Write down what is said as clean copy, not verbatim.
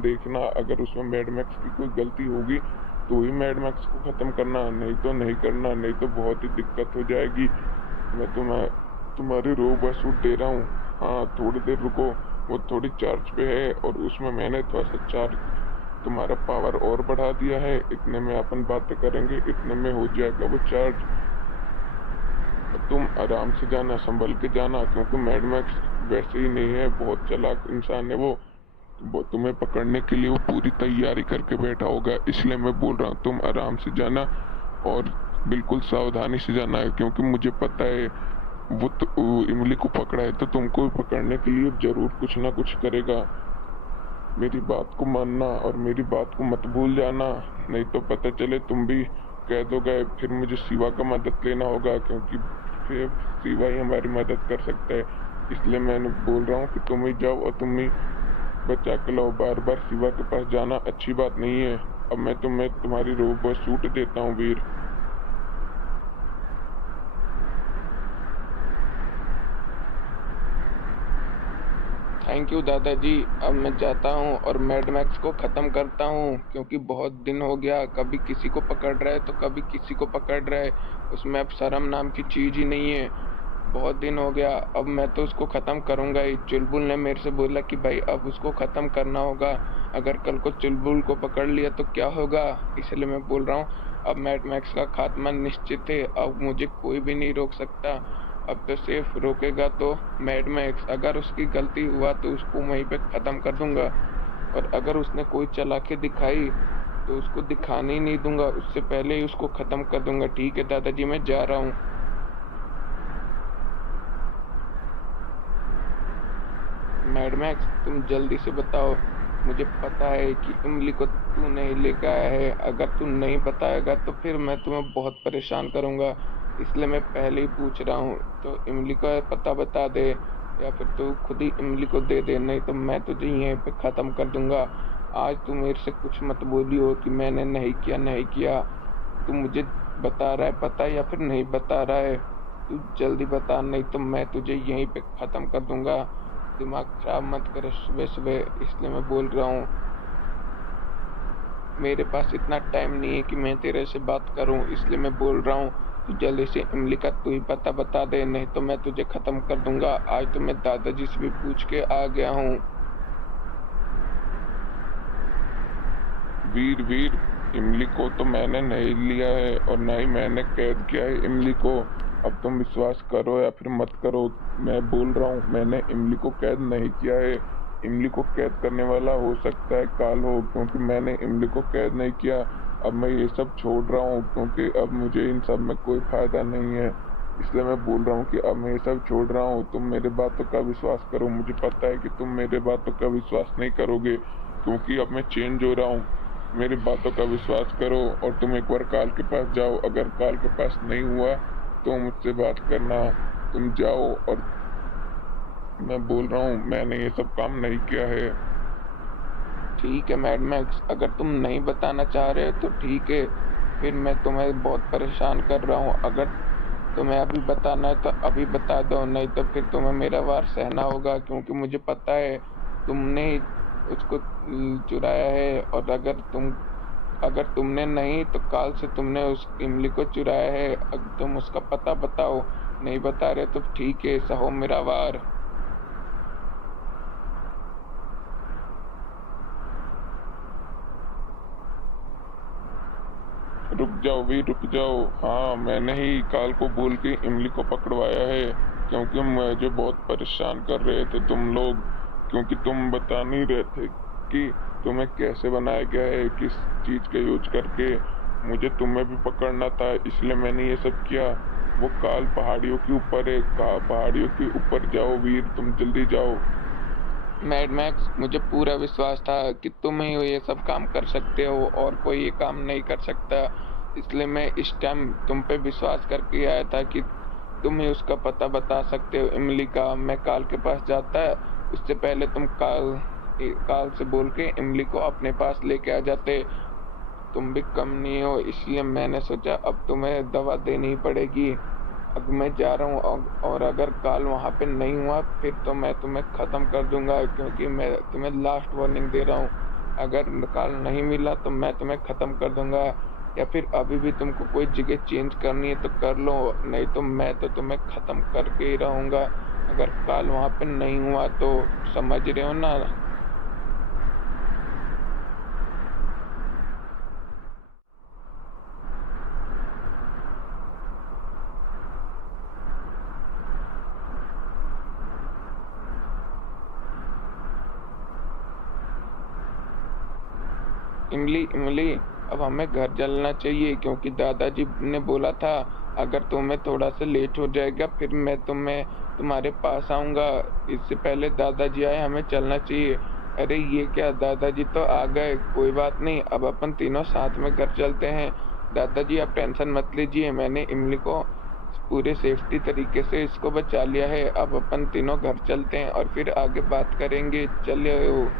तुम देखना, अगर उसमें मैड मैक्स की कोई गलती होगी तो ही मैड मैक्स को ख़त्म करना, नहीं तो नहीं करना, नहीं तो बहुत ही दिक्कत हो जाएगी। मैं तुम्हारी रोबो सूट दे रहा हूँ। हाँ, थोड़ी देर रुको, वो थोड़ी चार्ज पे है और उसमें मैंने थोड़ा-सा चार्ज तुम्हारा पावर और बढ़ा दिया है। इतने में अपन बातें करेंगे, इतने में हो जाएगा वो चार्ज। तुम आराम से जाना, संभल के जाना, क्योंकि मैड मैक्स वैसे ही नहीं है, बहुत चालाक इंसान है वो तुम्हें पकड़ने के लिए वो पूरी तैयारी करके बैठा होगा। इसलिए मैं बोल रहा हूँ तुम आराम से जाना और बिल्कुल सावधानी से जाना है, क्योंकि मुझे पता है वो इमली को पकड़ा है तो तुमको भी पकड़ने के लिए जरूर कुछ ना कुछ करेगा। मेरी बात को मानना और मेरी बात को मत भूल जाना, नहीं तो पता चले तुम भी कैद हो गए, फिर मुझे शिवा का मदद लेना होगा, क्योंकि फिर शिवा ही हमारी मदद कर सकता है। इसलिए मैंने बोल रहा हूँ कि तुम ही जाओ और तुम ही बचा के लाओ। बार बार शिवा के पास जाना अच्छी बात नहीं है। अब मैं तुम्हें तुम्हारी रोबो सूट देता हूँ वीर। थैंक यू दादाजी। अब मैं जाता हूँ और मैड मैक्स को ख़त्म करता हूँ, क्योंकि बहुत दिन हो गया, कभी किसी को पकड़ रहा है तो कभी किसी को पकड़ रहा है। उसमें अब शर्म नाम की चीज़ ही नहीं है। बहुत दिन हो गया, अब मैं तो उसको ख़त्म करूँगा ही। चुलबुल ने मेरे से बोला कि भाई अब उसको ख़त्म करना होगा, अगर कल को चुलबुल को पकड़ लिया तो क्या होगा। इसलिए मैं बोल रहा हूँ अब मैड मैक्स का खात्मा निश्चित है, अब मुझे कोई भी नहीं रोक सकता। अब तो सिर्फ रोकेगा तो मैड मैक्स। अगर उसकी गलती हुआ तो उसको वहीं पे ख़त्म कर दूंगा, और अगर उसने कोई चालाकी दिखाई तो उसको दिखाने ही नहीं दूंगा, उससे पहले ही उसको ख़त्म कर दूंगा। ठीक है दादाजी, मैं जा रहा हूँ। मैड मैक्स, तुम जल्दी से बताओ। मुझे पता है कि इमली को तू नहीं लेके आया है, अगर तू नहीं बताएगा तो फिर मैं तुम्हें बहुत परेशान करूंगा। इसलिए मैं पहले ही पूछ रहा हूँ, तो इमली का पता बता दे, या फिर तू खुद ही इमली को दे दे, नहीं तो मैं तुझे यहीं पे ख़त्म कर दूंगा। आज तू मेरे से कुछ मत बोलियो कि मैंने नहीं किया नहीं किया। तू मुझे बता रहा है पता, या फिर नहीं बता रहा है? तू जल्दी बता, नहीं तो मैं तुझे यहीं पे ख़त्म कर दूंगा। दिमाग खराब मत कर सुबह सुबह, इसलिए मैं बोल रहा हूँ। मेरे पास इतना टाइम नहीं है कि मैं तेरे से बात करूं, इसलिए मैं बोल रहा हूँ तू जल्दी से इमली का तू ही पता बता दे, नहीं तो मैं तुझे खत्म कर दूंगा। आज तो मैं दादाजी से भी पूछ के आ गया हूँ। वीर वीर, इमली को तो मैंने नहीं लिया है और ना ही मैंने कैद किया है इमली को। अब तुम विश्वास करो या फिर मत करो, मैं बोल रहा हूँ मैंने इमली को कैद नहीं किया है। इमली को कैद करने वाला हो सकता है काल हो, क्योंकि मैंने इमली को कैद नहीं किया। अब मैं ये सब छोड़ रहा हूँ, क्योंकि अब मुझे इन सब में कोई फायदा नहीं है। इसलिए मैं बोल रहा हूँ कि अब मैं ये सब छोड़ रहा हूँ। तुम मेरे बातों का विश्वास करो, मुझे पता है कि तुम मेरे बातों का विश्वास नहीं करोगे, क्योंकि अब मैं चेंज हो रहा हूँ। मेरी बातों का विश्वास करो और तुम एक बार काल के पास जाओ। अगर काल के पास नहीं हुआ तो मुझसे बात करना। तुम जाओ, और मैं बोल रहा हूँ मैंने ये सब काम नहीं किया है। ठीक है मैड मैक्स, अगर तुम नहीं बताना चाह रहे हो तो ठीक है, फिर मैं तुम्हें बहुत परेशान कर रहा हूँ। अगर तुम्हें अभी बताना है तो अभी बता दो, नहीं तो फिर तुम्हें मेरा वार सहना होगा, क्योंकि मुझे पता है तुमने ही उसको चुराया है। और अगर तुमने नहीं तो काल से तुमने उस इमली को चुराया है। अब तुम उसका पता बताओ, नहीं बता रहे तो ठीक है, सहो मेरा वार। रुक जाओ भी, रुक जाओ। हाँ, मैंने ही काल को बोल के इमली को पकड़वाया है, क्योंकि मुझे बहुत परेशान कर रहे थे तुम लोग, क्योंकि तुम बता नहीं रहे थे कि तुम्हें कैसे बनाया गया है, किस चीज का यूज करके। मुझे तुम्हें भी पकड़ना था, इसलिए मैंने ये सब किया। वो काल पहाड़ियों के ऊपर है, पहाड़ियों के ऊपर जाओ वीर, तुम जल्दी जाओ। मैड मैक्स, मुझे पूरा विश्वास था कि तुम ही ये सब काम कर सकते हो और कोई ये काम नहीं कर सकता। इसलिए मैं इस टाइम तुम पे विश्वास करके आया था कि तुम ही उसका पता बता सकते हो इमली का। मैं काल के पास जाता, उससे पहले तुम काल से बोल के इमली को अपने पास लेके आ जाते। तुम भी कम नहीं हो, इसलिए मैंने सोचा अब तुम्हें दवा देनी ही पड़ेगी। अब मैं जा रहा हूँ, और अगर काल वहाँ पे नहीं हुआ फिर तो मैं तुम्हें ख़त्म कर दूंगा, क्योंकि मैं तुम्हें लास्ट वार्निंग दे रहा हूँ। अगर कॉल नहीं मिला तो मैं तुम्हें ख़त्म कर दूंगा, या फिर अभी भी तुमको कोई जगह चेंज करनी है तो कर लो, नहीं तो मैं तो तुम्हें ख़त्म करके ही रहूँगा अगर कॉल वहाँ पे नहीं हुआ तो। समझ रहे हो ना? इमली इमली, अब हमें घर चलना चाहिए क्योंकि दादाजी ने बोला था अगर तुम्हें थोड़ा सा लेट हो जाएगा फिर मैं तुम्हारे पास आऊँगा। इससे पहले दादाजी आए, हमें चलना चाहिए। अरे ये क्या, दादाजी तो आ गए, कोई बात नहीं, अब अपन तीनों साथ में घर चलते हैं। दादाजी आप टेंशन मत लीजिए, मैंने इमली को पूरे सेफ्टी तरीके से इसको बचा लिया है। अब अपन तीनों घर चलते हैं और फिर आगे बात करेंगे। चलो।